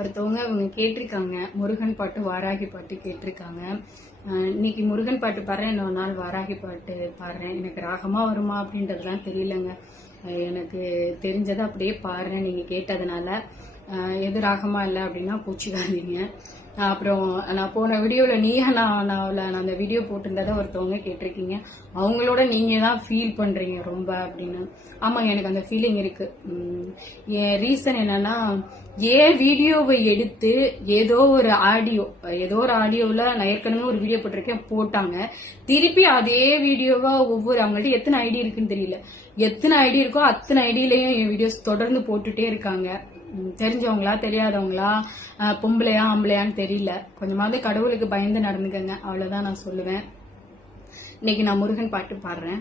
ஒருத்தவங்க அவங்க கேட்டிருக்காங்க, முருகன் பாட்டு வாராகி பாட்டு கேட்டிருக்காங்க. இன்னைக்கு முருகன் பாட்டு பாடுறேன், இன்னொரு நாள் வாராகி பாட்டு பாடுறேன். எனக்கு ராகமா வருமா அப்படின்றதுலாம் தெரியலங்க. எனக்கு தெரிஞ்சதை அப்படியே பாடுறேன் நீங்க கேட்டதுனால. எது ராகமா இல்லை அப்படின்னா பூச்சிக்காதீங்க. அப்புறம் நான் போன வீடியோவில் நீயா நான் அந்த வீடியோ போட்டிருந்ததை ஒருத்தவங்க கேட்டிருக்கீங்க. அவங்களோட நீங்க தான் ஃபீல் பண்றீங்க ரொம்ப அப்படின்னு. ஆமாங்க, எனக்கு அந்த ஃபீலிங் இருக்கு. என் ரீசன் என்னன்னா, ஏன் வீடியோவை எடுத்து ஏதோ ஒரு ஆடியோவில் நான் ஏற்கனவே ஒரு வீடியோ போட்டிருக்கேன், போட்டாங்க. திருப்பி அதே வீடியோவா அவங்கள்ட்ட எத்தனை ஐடி இருக்குன்னு தெரியல, எத்தனை ஐடி இருக்கோ அத்தனை ஐடியிலையும் என் வீடியோஸ் தொடர்ந்து போட்டுட்டே இருக்காங்க. தெரிஞ்சவங்களா தெரியாதவங்களா, பொம்பளையா ஆம்பளையான்னு தெரியல. கொஞ்சமாவது கடவுளுக்கு பயந்து நடந்துக்கங்க, அவ்வளவுதான் நான் சொல்லுவேன். இன்னைக்கு நான் முருகன் பாட்டு பாடுறேன்.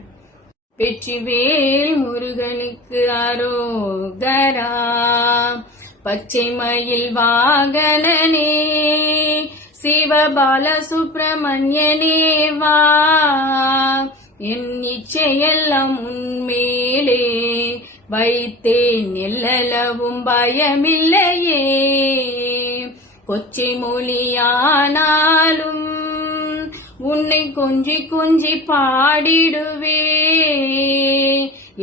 வெற்றிவேல் முருகனுக்கு அரோகரா, பச்சை மயில் வாகனனே, சிவபால சுப்பிரமணியனே வா, என் இச்சையெல்லாம் உன்மேலே வைத்தேன், எல்லளவும் பயமில்லையே. கொச்சை மொழியானாலும் உன்னை கொஞ்சி கொஞ்சி பாடிடுவே,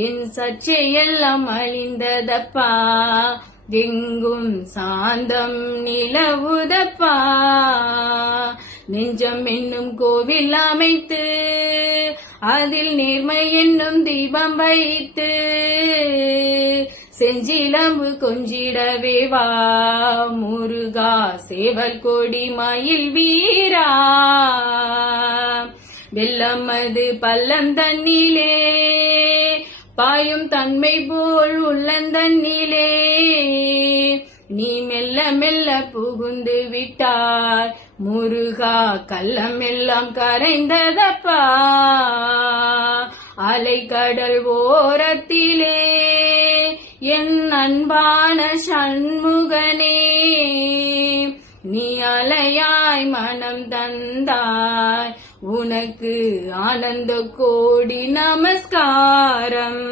என் சர்ச்சையெல்லாம் அழிந்ததப்பா, எங்கும் சாந்தம் நிலவுதப்பா. நெஞ்சம் என்னும் கோவில் அமைத்து அதில் நேர்மை என்னும் தீபம் வைத்து, செஞ்சிலம்பு கொஞ்சிடவே வா முருகா, சேவல் கொடி மயில் வீரா. வெள்ளம் அது பள்ளம் தண்ணிலே பாயும் தன்மை போல் உள்ளந்தண்ணிலே, நீ மெல்ல மெல்ல புகுந்து விட்டாய் முருகா, கள்ளம் எல்லாம் கரைந்ததப்பா. அலை கடல் ஓரத்திலே என் அன்பான சண்முகனே, நீ அலையாய் மனம் தந்தாய், உனக்கு ஆனந்த கோடி நமஸ்காரம்.